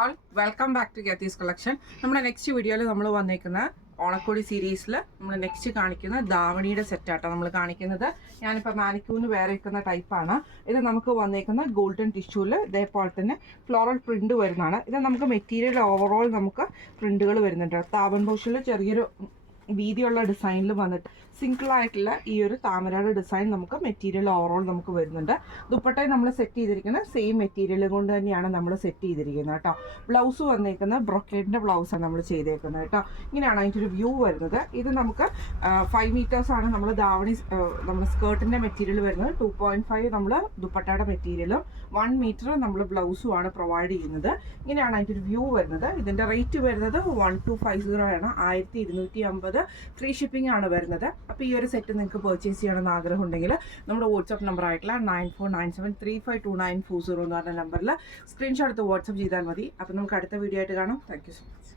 All welcome back to ഗത്തീസ് collection. നമ്മുടെ next വീഡിയോയിൽ നമ്മൾ വന്നേക്കുന്ന ഓണക്കോടി സീരീസിൽ നമ്മൾ നെക്സ്റ്റ് കാണിക്കുന്ന ധാവണിയുടെ സെറ്റാട്ടോ നമ്മൾ കാണിക്കുന്നത്. ഞാനിപ്പോൾ മാനിക്യൂന്ന് വേറെ വയ്ക്കുന്ന ടൈപ്പാണ്. ഇത് നമുക്ക് വന്നേക്കുന്ന ഗോൾഡൻ ടിഷ്യൂവിൽ ഇതേപോലെ തന്നെ ഫ്ലോറൽ പ്രിന്റ് വരുന്നതാണ്. ഇത് നമുക്ക് മെറ്റീരിയൽ ഓവറോൾ നമുക്ക് പ്രിന്റുകൾ വരുന്നുണ്ട്. താവൺ ബോഷിൽ ചെറിയൊരു വീതിയുള്ള ഡിസൈനിൽ വന്നിട്ട് സിംഗിൾ ആയിട്ടുള്ള ഈ ഒരു താമരയുടെ ഡിസൈൻ നമുക്ക് മെറ്റീരിയൽ ഓവറോൾ നമുക്ക് വരുന്നുണ്ട്. ദുപ്പട്ടയും നമ്മൾ സെറ്റ് ചെയ്തിരിക്കുന്ന സെയിം മെറ്റീരിയൽ കൊണ്ട് തന്നെയാണ് നമ്മൾ സെറ്റ് ചെയ്തിരിക്കുന്നത് കേട്ടോ. ബ്ലൗസ് വന്നേക്കുന്നത് ബ്രൊക്കേഡിൻ്റെ ബ്ലൗസാണ് നമ്മൾ ചെയ്തേക്കുന്നത് കേട്ടോ. ഇങ്ങനെയാണ് അതിൻ്റെ ഒരു വ്യൂ വരുന്നത്. ഇത് നമുക്ക് 5 മീറ്റേഴ്സാണ് നമ്മൾ ധാവണി നമ്മുടെ സ്കേർട്ടിൻ്റെ മെറ്റീരിയൽ വരുന്നത്. 2.5 നമ്മൾ ദുപ്പട്ടയുടെ മെറ്റീരിയലും 1 മീറ്റർ നമ്മൾ ബ്ലൗസുമാണ് പ്രൊവൈഡ് ചെയ്യുന്നത്. ഇങ്ങനെയാണ് അതിൻ്റെ ഒരു വ്യൂ വരുന്നത്. ഇതിൻ്റെ റേറ്റ് വരുന്നത് 1250 ആണ്. 1250 ഫ്രീ ഷിപ്പിംഗ് ആണ് വരുന്നത്. അപ്പോൾ ഈ ഒരു സെറ്റ് നിങ്ങൾക്ക് പർച്ചേസ് ചെയ്യണമെന്ന് ആഗ്രഹം ഉണ്ടെങ്കിൽ നമ്മുടെ വാട്സ്ആപ്പ് നമ്പർ ആയിട്ടുള്ള 9497352940 എന്ന് പറഞ്ഞ നമ്പറിൽ സ്ക്രീൻഷോട്ട് എടുത്ത് വാട്സ്ആപ്പ് ചെയ്താൽ മതി. അപ്പോൾ നമുക്ക് അടുത്ത വീഡിയോ ആയിട്ട് കാണാം. Thank you so much.